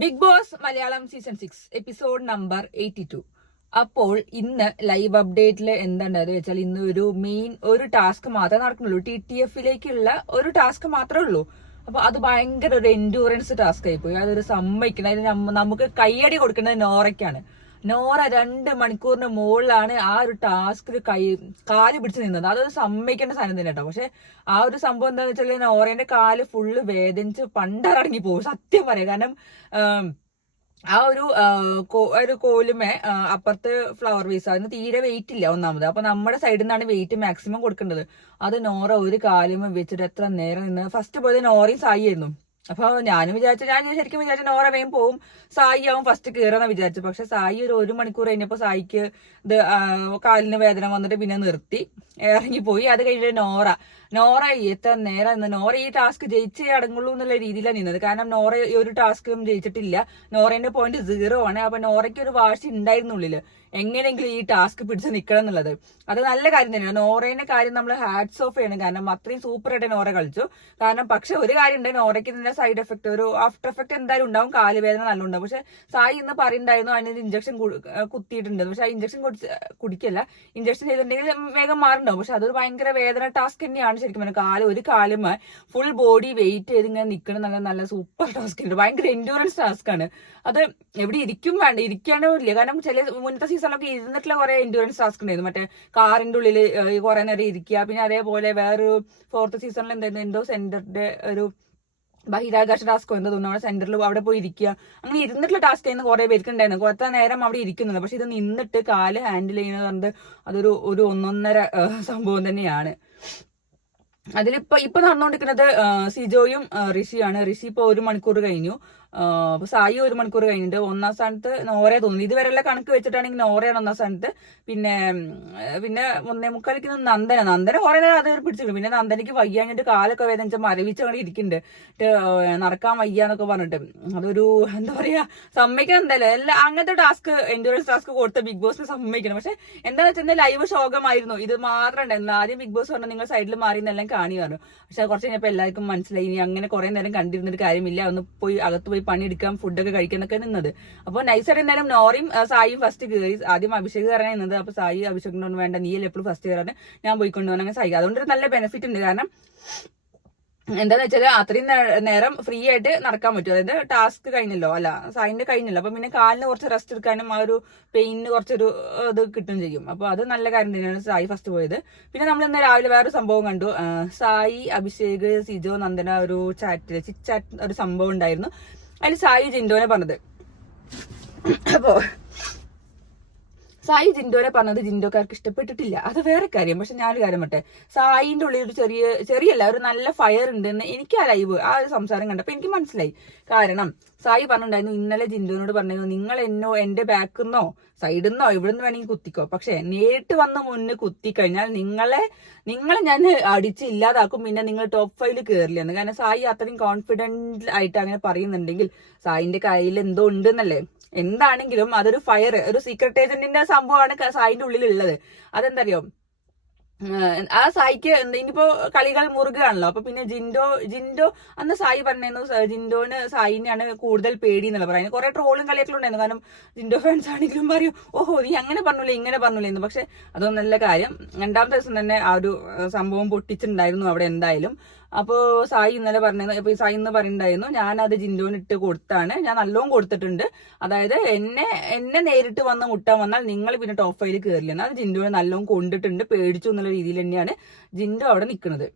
Big boss Malayalam season 6 episode number 82. അപ്പോൾ ഇന്ന് live അപ്ഡേറ്റിൽ എന്താണെന്ന് വെച്ചാൽ ഇന്ന് ഒരു ടാസ്ക് മാത്രമേ നടക്കുന്നുള്ളൂ. TTFിലേക്കുള്ള ഒരു ടാസ്ക് മാത്രമേ ഉള്ളൂ. അപ്പൊ അത് ഭയങ്കര ഒരു എൻഡ്യൂറൻസ് ടാസ്ക് ആയിപ്പോയി. അതൊരു സമ്മതിക്കണം. അതിന് നമുക്ക് കയ്യടി കൊടുക്കേണ്ടത് നോറയ്ക്കാണ്. നോറ 2 മണിക്കൂറിന് മുകളിലാണ് ആ ഒരു ടാസ്കിൽ കാല് പിടിച്ച് നിന്നത്. അതൊരു സമ്മതിക്കേണ്ട സാധനം തന്നെ കേട്ടോ. പക്ഷെ ആ ഒരു സംഭവം എന്താന്ന് വെച്ചാൽ നോറേന്റെ കാല് ഫുള്ള് വേദനിച്ച് പണ്ടറങ്ങി പോകും, സത്യം പറയാം. കാരണം ആ ഒരു കോലുമേ അപ്പുറത്ത് ഫ്ലവർ വേസ്, അതിന് തീരെ വെയിറ്റ് ഇല്ല ഒന്നാമത്. അപ്പൊ നമ്മുടെ സൈഡിൽ നിന്നാണ് വെയിറ്റ് മാക്സിമം കൊടുക്കേണ്ടത്. അത് നോറ ഒരു കാലുമേ വെച്ചിട്ട് എത്ര നേരം നിന്ന്. ഫസ്റ്റ് പോയത് നോറയും സായി ആയിരുന്നു. അപ്പൊ ഞാൻ ശരിക്കും വിചാരിച്ച നോറ വേഗം പോവും, സായി ആവും ഫസ്റ്റ് കയറാന്ന് വിചാരിച്ചു. പക്ഷെ സായി ഒരു മണിക്കൂർ കഴിഞ്ഞപ്പോ സായിക്ക് ഇത് കാലിന് വേദന വന്നിട്ട് പിന്നെ നിർത്തി, ഇറങ്ങിപ്പോയി. അത് കഴിഞ്ഞിട്ട് നോറ എത്ര നേരം നിന്ന്. നോറ ഈ ടാസ്ക് ജയിച്ചേ അടങ്ങുള്ളൂ എന്നുള്ള രീതിയിലാണ് നിന്നത്. കാരണം നോറ ഈ ഒരു ടാസ്കും ജയിച്ചിട്ടില്ല. നോറേന്റെ പോയിന്റ് 0 ആണ്. അപ്പൊ നോറയ്ക്ക് ഒരു വാശി ഉണ്ടായിരുന്നുള്ളില് എങ്ങനെയെങ്കിലും ഈ ടാസ്ക് പിടിച്ച് നിൽക്കണം എന്നുള്ളത്. അത് നല്ല കാര്യം തന്നെയാണ്. നോറേന്റെ കാര്യം നമ്മൾ ഹാറ്റ്സ് ഓഫ് ചെയ്യണം. കാരണം അത്രയും സൂപ്പർ ആയിട്ട് നോറ കളിച്ചു. കാരണം പക്ഷെ ഒരു കാര്യം ഉണ്ട്, നോറയ്ക്ക് ഇതിന്റെ സൈഡ് എഫക്ട്, ഒരു ആഫ്റ്റർ എഫക്ട് എന്തായാലും ഉണ്ടാവും. കാലുവേദന നല്ല ഉണ്ടാവും. പക്ഷെ സായി ഇന്ന് പറയുണ്ടായിരുന്നു അതിന് ഇഞ്ചക്ഷൻ കുത്തിയിട്ടുണ്ട്. പക്ഷെ ആ ഇഞ്ചക്ഷൻ കുടിക്കല്ല, ഇഞ്ചക്ഷൻ ചെയ്തിട്ടുണ്ടെങ്കിൽ വേഗം മാറുണ്ടാവും. പക്ഷെ അതൊരു ഭയങ്കര വേദന ടാസ്ക് തന്നെയാണ് ശരിക്കും പറഞ്ഞാൽ. ഒരു കാലും ഫുൾ ബോഡി വെയിറ്റ് ചെയ്ത് ഇങ്ങനെ നിൽക്കണം. നല്ല സൂപ്പർ ടാസ്ക് ഉണ്ട്. ഭയങ്കര എൻഡ്യൂറൻസ് ടാസ്ക് ആണ്. അത് എവിടെ ഇരിക്കും വേണ്ട, ഇരിക്കാനോ ഇല്ല. കാരണം ചില മുന്നത്തെ സീസണിലൊക്കെ ഇരുന്നിട്ടുള്ള കുറെ എൻഡ്യൂറൻസ് ടാസ്ക് ഉണ്ടായിരുന്നു. മറ്റേ കാറിന്റെ ഉള്ളിൽ കുറെ നേരം ഇരിക്കുക. പിന്നെ അതേപോലെ വേറൊരു 4th സീസണിൽ എന്തായിരുന്നു, എന്തോ സെന്ററിന്റെ ഒരു ബഹിരാകാശ ടാസ്കോ എന്താ തോന്നുന്നു, അവിടെ സെന്ററിൽ അവിടെ പോയി ഇരിക്കുക. അങ്ങനെ ഇരുന്നിട്ടുള്ള ടാസ്ക് ആയിരുന്നു കുറെ പേർക്ക് ഉണ്ടായിരുന്നു. കുറച്ച് നേരം അവിടെ ഇരിക്കുന്നുണ്ട്. പക്ഷെ ഇത് നിന്നിട്ട് കാല് ഹാൻഡിൽ ചെയ്യുന്നത് പറഞ്ഞത് അതൊരു ഒന്നൊന്നര സംഭവം തന്നെയാണ്. ഇപ്പൊ നടന്നുകൊണ്ടിരിക്കുന്നത് സിജോയും ഋഷിയാണ്. ഋഷി ഇപ്പൊ 1 മണിക്കൂർ കഴിഞ്ഞു. അപ്പൊ സായി 1 മണിക്കൂർ കഴിഞ്ഞിട്ട് 1ാം സ്ഥാനത്ത് നോറയെ തോന്നുന്നു. ഇതുവരെയുള്ള കണക്ക് വെച്ചിട്ടാണെങ്കിൽ നോറയാണ് 1ാം സ്ഥാനത്ത്. പിന്നെ 1:45 നന്ദന കുറെ നേരം അത് പിടിച്ചിട്ടുണ്ട്. പിന്നെ നന്ദനയ്ക്ക് വയ്യാഞ്ഞിട്ട് കാലൊക്കെ വേദനിച്ച മരവിച്ച് അങ്ങനെ ഇരിക്കുന്നുണ്ട്. നടക്കാൻ വയ്യാന്നൊക്കെ പറഞ്ഞിട്ട് അതൊരു എന്താ പറയാ, സമ്മതിക്കണം. എന്തായാലും അങ്ങനത്തെ ടാസ്ക്, എൻഡ്യൂറൻസ് ടാസ്ക് കൊടുത്ത ബിഗ് ബോസിന് സമ്മതിക്കണം. പക്ഷെ എന്താണെന്ന് വെച്ചാൽ ലൈവ് ശോകമായിരുന്നു. ഇത് മാത്രം ഉണ്ടായിരുന്നു. ആദ്യം ബിഗ് ബോസ് പറഞ്ഞു നിങ്ങൾ സൈഡിൽ മാറി എന്നെല്ലാം കാണി പറഞ്ഞു. പക്ഷെ കുറച്ച് കഴിഞ്ഞപ്പോൾ എല്ലാവർക്കും മനസ്സിലായി ഇനി അങ്ങനെ കുറെ നേരം കണ്ടിരുന്നിട്ട് കാര്യമില്ല, ഒന്ന് പോയി അകത്ത് പോയി പണിയെടുക്കാം, ഫുഡൊക്കെ കഴിക്കാനൊക്കെ നിന്നത്. അപ്പോൾ നൈസായിട്ട് എന്തായാലും നോറയും സായിയും ഫസ്റ്റ് കയറി. ആദ്യം അഭിഷേക് കയറാൻ നിന്നത്. അപ്പൊ സായി അഭിഷേകിനോട് വേണ്ട, നീയല്ലേ എപ്പോഴും ഫസ്റ്റ് കയറാൻ, ഞാൻ പോയിക്കൊണ്ടുപോകാൻ അങ്ങനെ സായി. അതുകൊണ്ടൊരു നല്ല ബെനിഫിറ്റ് ഉണ്ട്. കാരണം എന്താന്ന് വെച്ചാൽ അത്രയും നേരം ഫ്രീ ആയിട്ട് നടക്കാൻ പറ്റും. അതായത് ടാസ്ക് കഴിഞ്ഞല്ലോ, അല്ല സായിന്റെ കഴിഞ്ഞല്ലോ. അപ്പൊ പിന്നെ കാലിന് കുറച്ച് റെസ്റ്റ് എടുക്കാനും ആ ഒരു പെയിനിന് കുറച്ചൊരു ഇത് കിട്ടും ചെയ്യും. അപ്പൊ അത് നല്ല കാര്യം തന്നെയാണ് സായി ഫസ്റ്റ് പോയത്. പിന്നെ നമ്മൾ ഇന്ന് രാവിലെ വേറൊരു സംഭവം കണ്ടു. സായി, അഭിഷേക്, സിജോ, നന്ദന ഒരു ചിറ്റ് ചാറ്റ് ഒരു സംഭവം ഉണ്ടായിരുന്നു. അതിൽ സായി ജിൻഡോനെ പറഞ്ഞത്. അപ്പോ സായി ജിൻഡോനെ പറഞ്ഞത് ജിൻഡോക്കാർക്ക് ഇഷ്ടപ്പെട്ടിട്ടില്ല. അത് വേറെ കാര്യം. പക്ഷെ ഞാനൊരു കാര്യം പറ്റേ, സായിന്റെ ഉള്ളിൽ ഒരു ചെറിയല്ല ഒരു നല്ല ഫയർ ഉണ്ടെന്ന് എനിക്ക് ആ ഒരു സംസാരം കണ്ടപ്പോ എനിക്ക് മനസ്സിലായി. കാരണം സായി പറഞ്ഞിട്ടുണ്ടായിരുന്നു, ഇന്നലെ ജിൻഡോനോട് പറഞ്ഞിരുന്നു, നിങ്ങൾ എന്റെ ബാക്കിൽ നിന്നോ സൈഡിൽ നിന്നോ ഇവിടുന്ന് വേണമെങ്കിൽ കുത്തിക്കോ, പക്ഷെ നേരിട്ട് വന്ന് മുന്നേ കുത്തി കഴിഞ്ഞാൽ നിങ്ങളെ ഞാൻ അടിച്ച് ഇല്ലാതാക്കും, പിന്നെ നിങ്ങൾ ടോപ്പ് 5 കയറില്ലെന്ന്. കാരണം സായി അത്രയും കോൺഫിഡന്റ് ആയിട്ട് അങ്ങനെ പറയുന്നുണ്ടെങ്കിൽ സായിന്റെ കയ്യിൽ എന്തോ ഉണ്ടെന്നല്ലേ. എന്താണെങ്കിലും അതൊരു ഫയർ, ഒരു സീക്രട്ട് ഏജന്റിന്റെ സംഭവമാണ് സായിന്റെ ഉള്ളിലുള്ളത്. അതെന്തറിയോ, ആ സായിക്ക് ഇനിയിപ്പോ കളികൾ മുറുകയാണല്ലോ. അപ്പൊ പിന്നെ ജിൻഡോ അന്ന് സായി പറഞ്ഞിരുന്നു ജിൻഡോന് സായിനെയാണ് കൂടുതൽ പേടി എന്നുള്ള പറയുന്നത്. കുറെ ട്രോളും കളിയൊക്കെ ഉണ്ടായിരുന്നു. കാരണം ജിൻഡോ ഫാൻസ് ആണെങ്കിലും പറയും, ഓഹോ നീ അങ്ങനെ പറഞ്ഞില്ലേ ഇങ്ങനെ പറഞ്ഞില്ലേ എന്ന്. പക്ഷെ അതൊന്നും നല്ല കാര്യം. 2ാമത്തെ ദിവസം തന്നെ ആ ഒരു സംഭവം പൊട്ടിച്ചിട്ടുണ്ടായിരുന്നു അവിടെ എന്തായാലും. അപ്പോ സായി ഇന്നലെ പറഞ്ഞത്, ഇപ്പൊ സായി ഇന്ന് പറയുന്നുണ്ടായിരുന്നു, ഞാനത് ജിൻഡോന് ഇട്ട് കൊടുത്താണ്, ഞാൻ നല്ലോണം കൊടുത്തിട്ടുണ്ട്. അതായത് എന്നെ നേരിട്ട് വന്ന് മുട്ടാൻ വന്നാൽ നിങ്ങൾ പിന്നെ ടോപ്പ് 5 കയറില്ലെന്ന്. അത് ജിൻഡോനെ നല്ലോണം കൊണ്ടിട്ടുണ്ട്, പേടിച്ചു എന്നുള്ള രീതിയിൽ തന്നെയാണ് ജിൻഡോ അവിടെ നിൽക്കുന്നത്.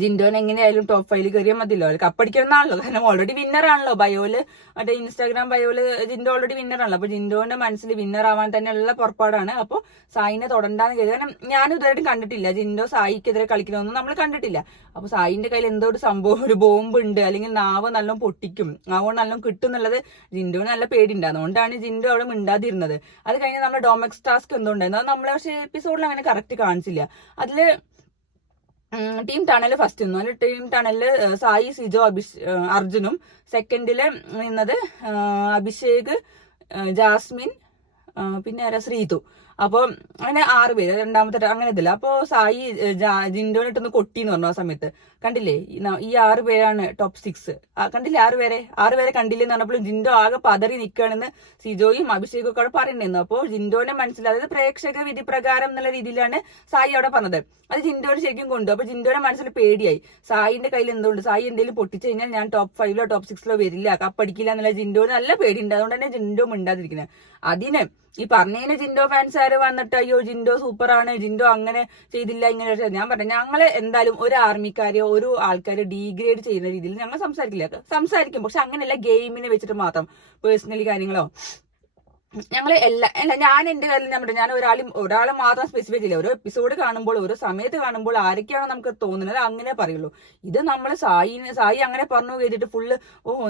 ജിൻഡോന് എങ്ങനെയായാലും ടോപ്പ് 5 കയറിയാൽ മതിയല്ലോ, കപ്പടിക്കണമെന്നാണല്ലോ. കാരണം ഓൾറെഡി വിന്നർ ആണല്ലോ. ബയോയില് മറ്റേ ഇൻസ്റ്റാഗ്രാം ബയോയില് ജിൻഡോ ഓൾറെഡി വിന്നർ ആണല്ലോ. അപ്പൊ ജിൻഡോന്റെ മനസ്സിൽ വിന്നർ ആവാൻ തന്നെയുള്ള പുറപ്പാടാണ്. അപ്പൊ സായിനെ തൊടണ്ടാന്ന് കരുതി. കാരണം ഞാനും ഇതുവരെയും കണ്ടിട്ടില്ല ജിൻഡോ സായിക്കെതിരെ കളിക്കണമെന്നും നമ്മൾ കണ്ടിട്ടില്ല. അപ്പൊ സായിന്റെ കയ്യിൽ എന്തോ ഒരു സംഭവം, ഒരു ബോംബ് ഉണ്ട്, അല്ലെങ്കിൽ നാവ് നല്ലോണം പൊട്ടിക്കും, നാവ് നല്ലോണം കിട്ടും എന്നുള്ളത് ജിൻഡോന് നല്ല പേടിയുണ്ട്. അതുകൊണ്ടാണ് ജിൻഡോ അവിടെ മിണ്ടാതിരുന്നത്. അത് കഴിഞ്ഞ് നമ്മുടെ ഡൊമക്സ് ടാസ്ക് എന്തോ ഉണ്ടായിരുന്നു. അത് നമ്മളെ പക്ഷേ എപ്പിസോഡിൽ അങ്ങനെ കറക്റ്റ് കാണിച്ചില്ല. അതില് ടീം ടണല് ഫസ്റ്റ് നിന്നു. അതിൽ ടീം ടണലില് സായി, സിജോ, അർജുനും. സെക്കൻഡില് നിന്നത് അഭിഷേക്, ജാസ്മിൻ, പിന്നെ ആരാ, ശ്രീതു. അപ്പൊ അങ്ങനെ 6 പേര്. 2ാമത്തെ അങ്ങനെ ഇതില്ല. അപ്പൊ സായി ജിൻഡോനെ ഇട്ടൊന്ന് കൊട്ടിന്ന് പറഞ്ഞു ആ സമയത്ത്. കണ്ടില്ലേ ഈ 6 പേരാണ് ടോപ്പ് 6. കണ്ടില്ലേ 6 പേരെ കണ്ടില്ലെന്ന് പറഞ്ഞപ്പോൾ ജിൻഡോ ആകെ പതറി നിൽക്കുകയാണെന്ന് സിജോയും അഭിഷേകും ഒക്കെ അവിടെ പറയുന്നുണ്ടായിരുന്നു. അപ്പോൾ ജിൻഡോനെ മനസ്സിലായി, അതായത് പ്രേക്ഷക വിധി പ്രകാരം എന്നുള്ള രീതിയിലാണ് സായി അവിടെ പറഞ്ഞത്. അത് ജിൻഡോനെ ശരിക്കും കൊണ്ടു. അപ്പൊ ജിൻഡോനെ മനസ്സിൽ പേടിയായി, സായിന്റെ കയ്യിൽ എന്തുകൊണ്ട്, സായി എന്തെങ്കിലും പൊട്ടിച്ചു കഴിഞ്ഞാൽ ഞാൻ ടോപ്പ് 5 ടോപ്പ് 6 വരില്ല, കപ്പടിക്കില്ല എന്നുള്ള ജിൻഡോന് നല്ല പേടിയുണ്ട്. അതുകൊണ്ട് തന്നെ ജിൻഡോ മിണ്ടാതിരിക്കുന്നത്. അതിന് ഈ പറഞ്ഞതിന് ജിൻഡോ ഫാൻസുകാർ വന്നിട്ട് അയ്യോ ജിൻഡോ സൂപ്പറാണ്, ജിൻഡോ അങ്ങനെ ചെയ്തില്ല ഇങ്ങനെ. ഞാൻ പറഞ്ഞു, ഞങ്ങള് എന്തായാലും ഒരു ആർമിക്കാരെയോ ഒരു ആൾക്കാരെ ഡീഗ്രേഡ് ചെയ്യുന്ന രീതിയിൽ ഞങ്ങൾ സംസാരിക്കും. പക്ഷെ അങ്ങനെയല്ല ഗെയിമിനെ വെച്ചിട്ട് മാത്രം പേഴ്സണലി കാര്യങ്ങളോ ഞങ്ങൾ ഞാൻ എന്റെ കാര്യം ഞാൻ ഒരാളെ മാത്രം സ്പെസിഫൈ ചെയ്യില്ല. ഓരോ എപ്പിസോഡ് കാണുമ്പോൾ ഓരോ സമയത്ത് കാണുമ്പോൾ ആരൊക്കെയാണോ നമുക്ക് തോന്നുന്നത് അങ്ങനെ പറയുള്ളൂ. ഇത് നമ്മൾ സായി അങ്ങനെ പറഞ്ഞു കേട്ടിട്ട് ഫുള്ള്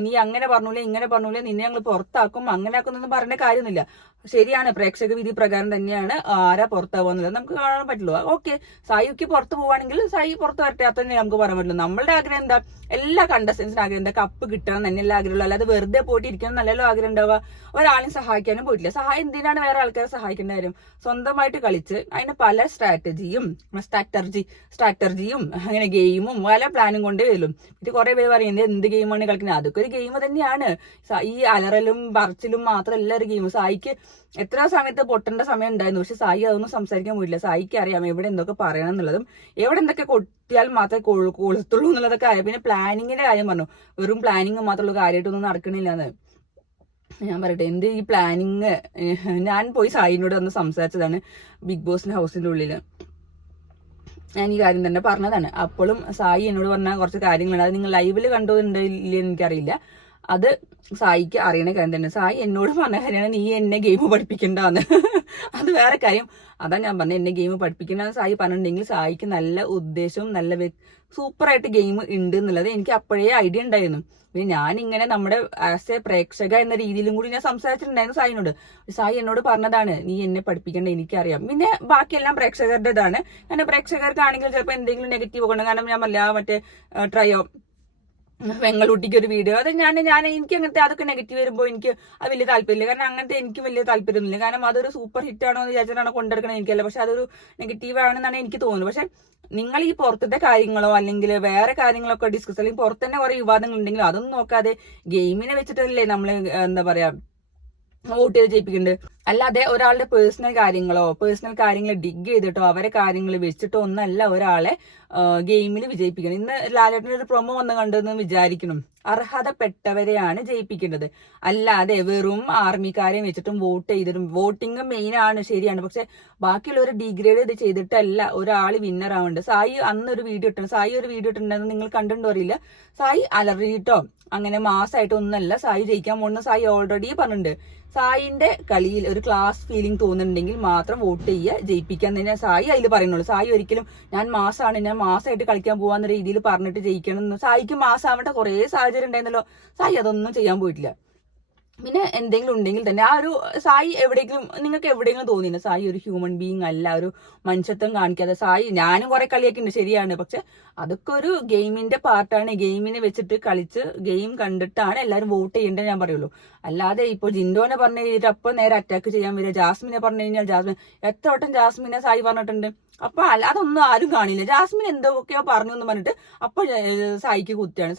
നീ അങ്ങനെ പറഞ്ഞൂലേ ഇങ്ങനെ പറഞ്ഞൂലേ നിന്നെ ഞങ്ങൾ പുറത്താക്കും അങ്ങനെ ആക്കുന്നൊന്നും പറഞ്ഞ കാര്യമൊന്നുമില്ല. ശരിയാണ്, പ്രേക്ഷക വിധി പ്രകാരം തന്നെയാണ് ആരാ പുറത്താവുക നമുക്ക് കാണാൻ പറ്റുള്ളൂ. ഓക്കെ, സായിക്ക് പുറത്ത് പോവാണെങ്കിൽ സായി പുറത്ത് വരട്ടെ, തന്നെ നമുക്ക് പറയാൻ പറ്റുള്ളൂ. നമ്മളുടെ ആഗ്രഹം എന്താ, എല്ലാ കണ്ടസ്റ്റൻസിന് ആഗ്രഹം എന്താ, കപ്പ് കിട്ടണം തന്നെയല്ല ആഗ്രഹമുള്ളൂ. അല്ലാതെ വെറുതെ പോയിട്ട് ഇരിക്കണം നല്ലല്ലോ ആഗ്രഹം ഉണ്ടാവുക. ഒരാളെയും സഹായിക്കാനും പോയിട്ടില്ല. സഹായം എന്തിനാണ് വേറെ ആൾക്കാരെ സഹായിക്കേണ്ട കാര്യം? സ്വന്തമായിട്ട് കളിച്ച് അതിന് പല സ്ട്രാറ്റജിയും അങ്ങനെ ഗെയിമും പല പ്ലാനും കൊണ്ടേ വരും. ഇത് കുറെ പേര് പറയുന്നത് എന്ത് ഗെയിമാണ് കളിക്കുന്നത്, അതൊക്കെ ഒരു ഗെയിം തന്നെയാണ്. ഈ അലറലും പറച്ചിലും മാത്രമല്ല ഒരു ഗെയിം. സായിക്ക് എത്ര സമയത്ത് പൊട്ടേണ്ട സമയം ഉണ്ടായിരുന്നു, പക്ഷെ സായി അതൊന്നും സംസാരിക്കാൻ പോയില്ല. സായിക്ക് അറിയാം എവിടെ എന്തൊക്കെ പറയണം എന്നുള്ളതും എവിടെ എന്തൊക്കെ കൊട്ടിയാൽ മാത്രമേ കൊളുത്തുള്ളൂ എന്നുള്ളതൊക്കെ അറിയാം. പിന്നെ പ്ലാനിങ്ങിന്റെ കാര്യം പറഞ്ഞു, വെറും പ്ലാനിങ് മാത്രമുള്ള കാര്യമായിട്ടൊന്നും നടക്കണില്ലെന്ന് ഞാൻ പറയട്ടെ. എന്ത് ഈ പ്ലാനിങ്, ഞാൻ പോയി സായിനോട് ഒന്ന് സംസാരിച്ചതാണ് ബിഗ് ബോസിന്റെ ഹൗസിന്റെ ഉള്ളില്. ഞാൻ ഈ കാര്യം തന്നെ പറഞ്ഞതാണ്. അപ്പോഴും സായി എന്നോട് പറഞ്ഞ കുറച്ച് കാര്യങ്ങളുണ്ട്. അത് നിങ്ങൾ ലൈവില് കണ്ടോന്നുണ്ടെങ്കിൽ എനിക്കറിയില്ല. അത് സായിക്ക് അറിയണ കാര്യം തന്നെ. സായി എന്നോട് പറഞ്ഞ കാര്യമാണ് നീ എന്നെ ഗെയിം പഠിപ്പിക്കണ്ടെന്ന്. അത് വേറെ കാര്യം. അതാ ഞാൻ പറഞ്ഞത്, എന്നെ ഗെയിം പഠിപ്പിക്കണ്ടെന്ന് സായി പറഞ്ഞിട്ടുണ്ടെങ്കിൽ സായിക്ക് നല്ല ഉദ്ദേശവും നല്ല സൂപ്പറായിട്ട് ഗെയിം ഉണ്ട് എന്നുള്ളത് എനിക്ക് അപ്പോഴേ ഐഡിയ ഉണ്ടായിരുന്നു. പിന്നെ ഞാനിങ്ങനെ നമ്മുടെ ആസ് എ പ്രേക്ഷക എന്ന രീതിയിലും കൂടി ഞാൻ സംസാരിച്ചിട്ടുണ്ടായിരുന്നു സായിനോട്. സായി എന്നോട് പറഞ്ഞതാണ് നീ എന്നെ പഠിപ്പിക്കേണ്ട എനിക്കറിയാം. പിന്നെ ബാക്കിയെല്ലാം പ്രേക്ഷകരുടേതാണ്. കാരണം പ്രേക്ഷകർക്കാണെങ്കിൽ ചിലപ്പോൾ എന്തെങ്കിലും നെഗറ്റീവ് കൊണ്ട്, കാരണം ഞാൻ മറ്റേ ട്രയോ വെങ്ങളൂട്ടിക്ക് ഒരു വീഡിയോ, അത് ഞാൻ എനിക്ക് അങ്ങനത്തെ അതൊക്കെ നെഗറ്റീവ് വരുമ്പോൾ എനിക്ക് അത് വലിയ താല്പര്യമില്ല. കാരണം അങ്ങനത്തെ എനിക്ക് വലിയ താല്പര്യമൊന്നുമില്ല. കാരണം അതൊരു സൂപ്പർ ഹിറ്റ് ആണോ എന്ന് വിചാരിച്ചിട്ടാണോ കൊണ്ടെടുക്കണത് എനിക്കല്ല. പക്ഷെ അതൊരു നെഗറ്റീവ് ആണെന്നാണ് എനിക്ക് തോന്നുന്നത്. പക്ഷെ നിങ്ങൾ ഈ പുറത്തത്തെ കാര്യങ്ങളോ അല്ലെങ്കിൽ വേറെ കാര്യങ്ങളൊക്കെ ഡിസ്കസ്, അല്ലെങ്കിൽ പുറത്ത് തന്നെ കുറെ വിവാദങ്ങൾ ഉണ്ടെങ്കിലും അതൊന്നും നോക്കാതെ ഗെയിമിനെ വെച്ചിട്ടല്ലേ നമ്മൾ എന്താ പറയാ വോട്ട് ചെയ്ത് ജയിപ്പിക്കുന്നുണ്ട്. അല്ലാതെ ഒരാളുടെ പേഴ്സണൽ കാര്യങ്ങൾ ഡിഗ് ചെയ്തിട്ടോ അവരെ കാര്യങ്ങൾ വെച്ചിട്ടോ ഒന്നല്ല ഒരാളെ ഗെയിമിൽ വിജയിപ്പിക്കണം. ഇന്ന് ലാലേട്ടൻ്റെ ഒരു പ്രൊമോ വന്ന് കണ്ടെന്ന് വിചാരിക്കണം. അർഹതപ്പെട്ടവരെയാണ് ജയിപ്പിക്കേണ്ടത്, അല്ലാതെ വെറും ആർമിക്കാരെ വെച്ചിട്ടും വോട്ട് ചെയ്തിട്ടും. വോട്ടിംഗ് മെയിൻ ആണ്, ശരിയാണ്. പക്ഷെ ബാക്കിയുള്ളവർ ഡിഗ്രേഡ് ഇത് ചെയ്തിട്ടല്ല ഒരാൾ വിന്നർ ആവേണ്ടത്. സായി ഒരു വീഡിയോ ഇട്ടുണ്ടെന്ന് നിങ്ങൾ കണ്ടിട്ടുണ്ടോ അറിയില്ല. സായി അലറിയിട്ടോ അങ്ങനെ മാസമായിട്ട് ഒന്നല്ല സായി ജയിക്കാൻ പോകുന്ന. സായി ഓൾറെഡി പറഞ്ഞിട്ടുണ്ട്, സായിന്റെ കളിയിൽ ഒരു ക്ലാസ് ഫീലിംഗ് തോന്നുന്നുണ്ടെങ്കിൽ മാത്രം വോട്ട് ചെയ്യുക, ജയിപ്പിക്കാൻ തന്നെ സായി അതിൽ പറയുന്നുള്ളൂ. സായി ഒരിക്കലും ഞാൻ മാസമായിട്ട് കളിക്കാൻ പോവാന്ന രീതിയിൽ പറഞ്ഞിട്ട് ജയിക്കണം. സായിക്ക് മാസമാവേണ്ട കുറെ സാഹചര്യം ഉണ്ടായിരുന്നല്ലോ. സായി അതൊന്നും ചെയ്യാൻ പോയിട്ടില്ല. പിന്നെ എന്തെങ്കിലും ഉണ്ടെങ്കിൽ തന്നെ ആ ഒരു സായി നിങ്ങൾക്ക് എവിടെയെങ്കിലും തോന്നിയില്ല സായി ഒരു ഹ്യൂമൻ ബീങ് അല്ല, ഒരു മനുഷ്യത്വം കാണിക്കാതെ സായി. ഞാനും കുറെ കളിയാക്കുന്നുണ്ട്, ശരിയാണ്. പക്ഷെ അതൊക്കെ ഒരു ഗെയിമിന്റെ പാർട്ടാണ്. ഗെയിമിനെ വെച്ചിട്ട് കളിച്ച് ഗെയിം കണ്ടിട്ടാണ് എല്ലാവരും വോട്ട് ചെയ്യേണ്ടത് ഞാൻ പറയുള്ളൂ. അല്ലാതെ ഇപ്പൊ ജിൻഡോനെ പറഞ്ഞു കഴിഞ്ഞിട്ട് അപ്പൊ നേരെ അറ്റാക്ക് ചെയ്യാൻ വരിക. ജാസ്മിനെ പറഞ്ഞു കഴിഞ്ഞാൽ എത്ര വട്ടം ജാസ്മിനെ സായി പറഞ്ഞിട്ടുണ്ട്. അപ്പൊ അതൊന്നും ആരും കാണില്ല. ജാസ്മിൻ എന്തൊക്കെയോ പറഞ്ഞു എന്ന് പറഞ്ഞിട്ട് അപ്പൊ സായിക്ക് കുത്തിയാണ്.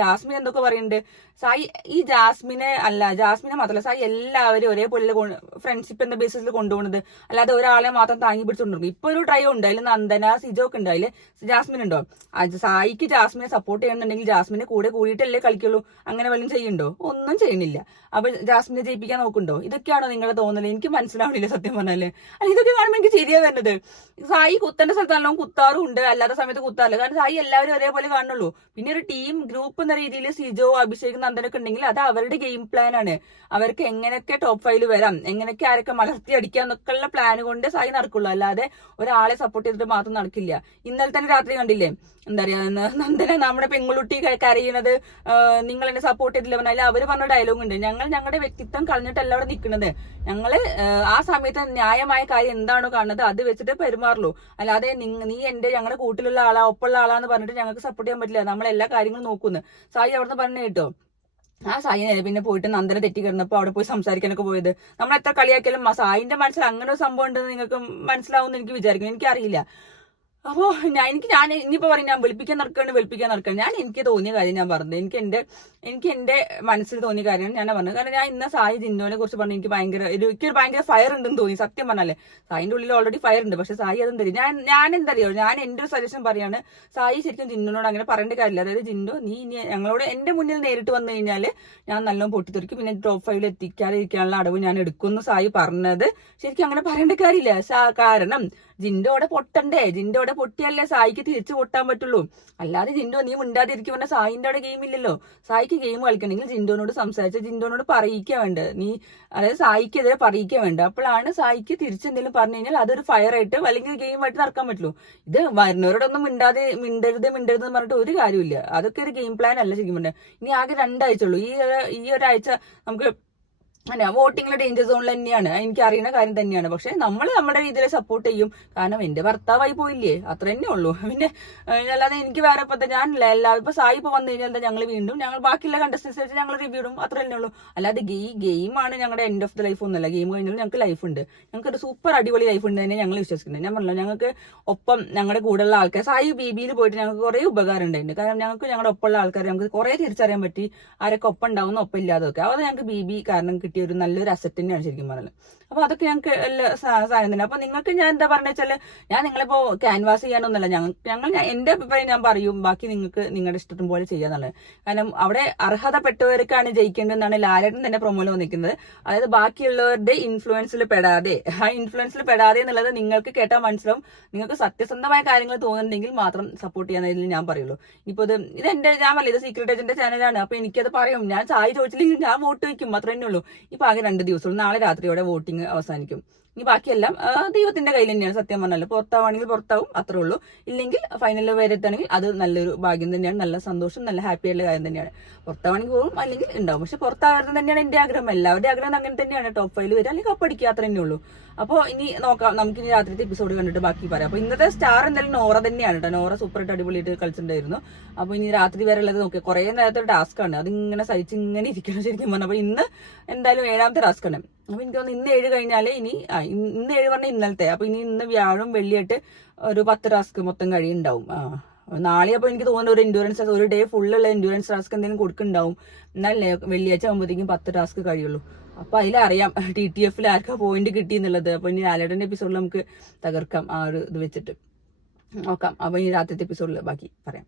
ജാസ്മിൻ എന്തൊക്കെ പറയുന്നുണ്ട്. ജാസ്മിനെ മാത്രമല്ല സായി എല്ലാവരും ഒരേപോലെ ഫ്രണ്ട്ഷിപ്പ് എന്ന ബേസിസിൽ കൊണ്ടുപോകുന്നത്, അല്ലാതെ ഒരാളെ മാത്രം താങ്ങി പിടിച്ചുകൊണ്ടിരിക്കും. ഇപ്പൊ ഒരു ട്രയോ ഉണ്ട്, അതിൽ നന്ദന സിജോ ഒക്കെ ഉണ്ട്, അതില് ജാസ്മിൻ ഉണ്ടോ? സായിക്ക് ജാസ്മിനെ സപ്പോർട്ട് ചെയ്യണമെന്നുണ്ടെങ്കിൽ ജാസ്മിനെ കൂടിയിട്ടല്ലേ കളിക്കുള്ളൂ. അങ്ങനെ വല്ലതും ചെയ്യുന്നുണ്ടോ? ഒന്നും ചെയ്യണില്ല. അപ്പൊ ജാസ്മിനെ ജയിപ്പിക്കാൻ നോക്കുന്നുണ്ടോ? ഇതൊക്കെയാണോ നിങ്ങളുടെ തോന്നല്? എനിക്ക് മനസ്സിലാവണില്ല സത്യം പറഞ്ഞാല്. അല്ല, ഇതൊക്കെ കാണുമ്പോൾ എനിക്ക് ശരിയാ വരുന്നത്. സായി കുത്തേണ്ട സ്ഥലത്ത് നല്ലോണം കുത്താറും ഉണ്ട്, അല്ലാത്ത സമയത്ത് കുത്താറില്ല. കാരണം സായി എല്ലാവരും ഒരേപോലെ കാണുള്ളൂ. പിന്നെ ഒരു ടീം ഗ്രൂപ്പ് എന്ന രീതിയിൽ സിജോ അഭിഷേക് നന്ദനൊക്കെ ഉണ്ടെങ്കിൽ അത് അവരുടെ ഗെയിം പ്ലാൻ ആണ്. അവർക്ക് എങ്ങനെയൊക്കെ ടോപ്പ് 5 വരാം, എങ്ങനെയൊക്കെ ആരൊക്കെ മലർത്തി അടിക്കാം എന്നൊക്കെയുള്ള പ്ലാൻ കൊണ്ട് സായി നടക്കുള്ളൂ. അല്ലാതെ ഒരാളെ സപ്പോർട്ട് ചെയ്തിട്ട് മാത്രം നടക്കില്ല. ഇന്നലെ തന്നെ രാത്രി കണ്ടില്ലേ, എന്താ പറയാ, നന്ദന നമ്മുടെ പെൺകുട്ടി കരയുന്നത്, നിങ്ങൾ എന്നെ സപ്പോർട്ട് ചെയ്തില്ല പറഞ്ഞാൽ അവര് പറഞ്ഞ ഡയലോഗ് ഉണ്ട്, ഞങ്ങളുടെ വ്യക്തിത്വം കളഞ്ഞിട്ടല്ല അവിടെ നിൽക്കുന്നത്. ഞങ്ങള് ആ സമയത്ത് ന്യായമായ കാര്യം എന്താണോ കാണുന്നത് അത് വെച്ചിട്ട് പെരുമാറുള്ളൂ. അല്ലാതെ ഞങ്ങളുടെ കൂട്ടിലുള്ള ആളാ ഒപ്പമുള്ള ആളാന്ന് പറഞ്ഞിട്ട് ഞങ്ങൾക്ക് സപ്പോർട്ട് ചെയ്യാൻ പറ്റില്ല. നമ്മൾ എല്ലാ കാര്യങ്ങളും നോക്കുന്നു. സായി അവിടുന്ന് പറഞ്ഞു കേട്ടോ. ആ സായി നേരെ പിന്നെ പോയിട്ട് നന്ദന തെറ്റി കിടന്നപ്പോ അവിടെ പോയി സംസാരിക്കാനൊക്കെ പോയത്. നമ്മൾ എത്ര കളിയാക്കിയാലും സായിന്റെ മനസ്സിൽ അങ്ങനെ ഒരു സംഭവം ഉണ്ടെന്ന് നിങ്ങൾക്ക് മനസ്സിലാവുമെന്ന് എനിക്ക് വിചാരിക്കുന്നു. എനിക്കറിയില്ല. അപ്പോ ഞാൻ ഇനിയിപ്പോ പറയും ഞാൻ വിളിപ്പിക്കാൻ നടക്കാണ്. എനിക്ക് തോന്നിയ കാര്യം ഞാൻ പറഞ്ഞത്. എനിക്ക് എന്റെ മനസ്സിൽ തോന്നിയ കാര്യമാണ് ഞാൻ പറഞ്ഞത്. കാരണം ഞാൻ ഇന്ന് സായി ജിൻഡോനെ കുറിച്ച് പറഞ്ഞു. എനിക്കൊരു ഭയങ്കര ഫയർ ഉണ്ടെന്ന് തോന്നി. സത്യം പറഞ്ഞാലേ സായിന്റെ ഉള്ളിൽ ഓൾറെഡി ഫയർ ഉണ്ട്. പക്ഷെ സായി അതും തരും. ഞാൻ എന്താ അറിയോ, ഞാൻ എന്റെ ഒരു സജഷൻ പറയാണ്. സായി ശരിക്കും ജിൻഡോനോട് അങ്ങനെ പറയേണ്ട കാര്യമില്ല. അതായത് ജിൻഡോ നീ ഞങ്ങളോട് എന്റെ മുന്നിൽ നേരിട്ട് വന്നു കഴിഞ്ഞാൽ ഞാൻ നല്ലോണം പൊട്ടിത്തെറിക്കും. പിന്നെ ടോപ്പ് 5 എത്തിക്കാതിരിക്കാനുള്ള അടവ് ഞാൻ എടുക്കുമെന്ന് സായി പറഞ്ഞത് ശരിക്കും അങ്ങനെ പറയേണ്ട കാര്യമില്ല. കാരണം ജിൻഡോടെ പൊട്ടണ്ടേ? ജിൻഡോടെ പൊട്ടിയല്ലേ സായിക്ക് തിരിച്ചു പൊട്ടാൻ പറ്റുള്ളൂ. അല്ലാതെ ജിൻഡോ നീ മിണ്ടാതിരിക്കും പറഞ്ഞാൽ സായിന്റെ അവിടെ ഗെയിം ഇല്ലല്ലോ. സായിക്ക് ഗെയിം കളിക്കണമെങ്കിൽ ജിൻഡോനോട് സംസാരിച്ച് ജിൻഡോനോട് പറയിക്കാൻ വേണ്ട. അതായത് സായിക്കെതിരെ പറയിക്കാൻ വേണ്ട. അപ്പോഴാണ് സായിക്ക് തിരിച്ചെന്തെങ്കിലും പറഞ്ഞു കഴിഞ്ഞാൽ അതൊരു ഫയർ ആയിട്ട് അല്ലെങ്കിൽ ഗെയിമായിട്ട് നടക്കാൻ പറ്റുള്ളൂ. ഇത് വരുന്നവരോടൊന്നും മിണ്ടരുത് എന്ന് പറഞ്ഞിട്ട് ഒരു കാര്യമില്ല. അതൊക്കെ ഒരു ഗെയിം പ്ലാൻ അല്ല ശരിക്കും പറഞ്ഞാൽ. ഇനി ആകെ 2 ആഴ്ച ഉള്ളൂ. ഈ ഒരാഴ്ച നമുക്ക് അല്ല വോട്ടിങ്ങിലെ ഡേഞ്ചർ സോണിൽ തന്നെയാണ്. എനിക്ക് അറിയുന്ന കാര്യം തന്നെയാണ്. പക്ഷെ നമ്മൾ നമ്മുടെ രീതിയിൽ സപ്പോർട്ട് ചെയ്യും. കാരണം എന്റെ ഭർത്താവായി പോയില്ലേ, അത്ര തന്നെ ഉള്ളൂ. പിന്നെ അല്ലാതെ എനിക്ക് വേറെ ഇപ്പൊ സായി ഇപ്പൊ വന്നു കഴിഞ്ഞാൽ ഞങ്ങൾ ബാക്കിയുള്ള കണ്ടസ്റ്റൻസ് വെച്ച് ഞങ്ങൾ റിവ്യൂ ഇടും, അത്ര തന്നെ ഉള്ളൂ. അല്ലാതെ ഗെയിമാണ് ഞങ്ങളുടെ എൻഡ് ഓഫ് ദ ലൈഫ് ഒന്നുമല്ല. ഗെയിം കഴിഞ്ഞാൽ ഞങ്ങൾക്ക് ലൈഫ് ഉണ്ട്. ഞങ്ങൾക്ക് ഒരു സൂപ്പർ അടിപൊളി ലൈഫ് ഉണ്ട് തന്നെ ഞങ്ങൾ വിശ്വസിക്കുന്നത്. ഞാൻ പറഞ്ഞല്ലോ, ഞങ്ങൾക്ക് ഒപ്പം ഞങ്ങളുടെ കൂടെയുള്ള ആൾക്കാർ സായി BBയിൽ പോയിട്ട് ഞങ്ങൾക്ക് കുറെ ഉപകാരം ഉണ്ടായിട്ടുണ്ട്. കാരണം ഞങ്ങൾക്ക് ഞങ്ങളുടെ ഒപ്പമുള്ള ആൾക്കാർ ഞങ്ങൾക്ക് കുറെ തിരിച്ചറിയാൻ പറ്റി. ആരൊക്കെ ഒപ്പം ഉണ്ടാവുന്ന ഒപ്പം ഇല്ലാതൊക്കെ. അത് ഞങ്ങൾക്ക് BB കാരണം ഒരു നല്ലൊരു അസറ്റ് തന്നെയാണ് ശരിക്കും പറഞ്ഞത്. അപ്പൊ അതൊക്കെ ഞങ്ങൾക്ക് സാധനം തന്നെ. അപ്പൊ നിങ്ങൾക്ക് ഞാൻ എന്താ പറഞ്ഞ വെച്ചാല്, ഞാൻ നിങ്ങളിപ്പോ ക്യാൻവാസ് ചെയ്യാനൊന്നുമല്ല. എന്റെ അഭിപ്രായം ഞാൻ പറയും, ബാക്കി നിങ്ങൾക്ക് നിങ്ങളുടെ ഇഷ്ടം പോലെ ചെയ്യാന്നുള്ളത്. കാരണം അവിടെ അർഹതപ്പെട്ടവർക്കാണ് ജയിക്കേണ്ടതെന്നാണ് ലാലേട്ടൻ തന്നെ പ്രൊമോയിൽ വന്നിരിക്കുന്നത്. അതായത് ബാക്കിയുള്ളവരുടെ ഇൻഫ്ലുവൻസിൽ പെടാതെ, ആ ഇൻഫ്ലുവൻസിൽ പെടാതെ എന്നുള്ളത് നിങ്ങൾക്ക് കേട്ടാൽ മനസ്സിലാവും. നിങ്ങൾക്ക് സത്യസന്ധമായ കാര്യങ്ങൾ തോന്നുന്നുണ്ടെങ്കിൽ മാത്രം സപ്പോർട്ട് ചെയ്യാന്നതിൽ ഞാൻ പറയുള്ളൂ. ഇനിയിപ്പോ ഞാൻ പറയില്ല, ഇത് സീക്രട്ട് ഏജന്റ് ചാനലാണ്. അപ്പൊ എനിക്കത് പറയും. ഞാൻ സായി ചോദിച്ചില്ലെങ്കിൽ ഞാൻ വോട്ട് വയ്ക്കും, അത്ര തന്നെ ഉള്ളൂ. ഇപ്പൊ ആകെ 2 ദിവസമുള്ളൂ. നാളെ രാത്രിയോടെ വോട്ടിംഗ് അവസാനിക്കും. ഇനി ബാക്കിയെല്ലാം ദൈവത്തിന്റെ കയ്യിൽ തന്നെയാണ്. സത്യം പറഞ്ഞാൽ പുറത്താവാണെങ്കിൽ പുറത്താവും, അത്രേ ഉള്ളൂ. ഇല്ലെങ്കിൽ ഫൈനലിൽ വരെ എത്തുകയാണെങ്കിൽ അത് നല്ലൊരു ഭാഗ്യം തന്നെയാണ്. നല്ല സന്തോഷം, നല്ല ഹാപ്പി ആയിട്ടുള്ള കാര്യം തന്നെയാണ്. പുറത്താവാണെങ്കിൽ പോകും, അല്ലെങ്കിൽ ഉണ്ടാവും. പക്ഷെ പുറത്താവരുത് തന്നെയാണ് എന്റെ ആഗ്രഹം. എല്ലാവരുടെയും ആഗ്രഹം അങ്ങനെ തന്നെയാണ്. ടോപ്പ് 5 വരിക അല്ലെങ്കിൽ കപ്പടിക്കുക, അത്ര തന്നെ ഉള്ളൂ. അപ്പോൾ ഇനി നോക്കാം, നമുക്കിനി രാത്രിത്തെ എപ്പിസോഡ് കണ്ടിട്ട് ബാക്കി പറയാം. അപ്പൊ ഇന്നത്തെ സ്റ്റാർ എന്തായാലും നോറ തന്നെയാണ് കേട്ടോ. നോറ സൂപ്പറായിട്ട് അടിപൊളിയായിട്ട് കളിച്ചിട്ടുണ്ടായിരുന്നു. അപ്പൊ ഇനി രാത്രി വരെ ഉള്ളത് നോക്കിയാൽ കുറെ നേരത്തെ ഒരു ടാസ്ക് ആണ്. അതിങ്ങനെ സഹിച്ച് ഇങ്ങനെ ഇരിക്കണം ശരിക്കും പറഞ്ഞാൽ. അപ്പൊ ഇന്ന് എന്തായാലും 7ാമത്തെ ടാസ്ക് ആണ്. അപ്പൊ എനിക്ക് തോന്നുന്നു ഇന്ന് 7 കഴിഞ്ഞാല് ഇന്ന് 7 പറഞ്ഞാൽ ഇന്നലത്തെ. അപ്പൊ ഇന്ന് വ്യാഴം വെള്ളിയായിട്ട് ഒരു 10 ടാസ്ക് മൊത്തം കഴിയുണ്ടാവും. നാളെ അപ്പൊ എനിക്ക് തോന്നുന്നു ഒരു എൻഡ്യൂറൻസ്, ഒരു ഡേ ഫുള്ളുള്ള എൻഡ്യൂറൻസ് ടാസ്ക് എന്തെങ്കിലും കൊടുക്കുന്നുണ്ടാവും. എന്നാലേ വെള്ളിയാഴ്ച ആകുമ്പോഴത്തേക്കും 10 ടാസ്ക് കഴിയുള്ളൂ. അപ്പൊ അതിലറിയാം TTFൽ ആർക്കാ പോയിന്റ് കിട്ടി എന്നുള്ളത്. അപ്പൊ ഇനി ലാലേട്ടന്റെ എപ്പിസോഡിൽ നമുക്ക് തകർക്കാം. ആ ഒരു ഇത് വെച്ചിട്ട് നോക്കാം. അപ്പൊ ഇനി രാത്രിത്തെ എപ്പിസോഡിൽ ബാക്കി പറയാം.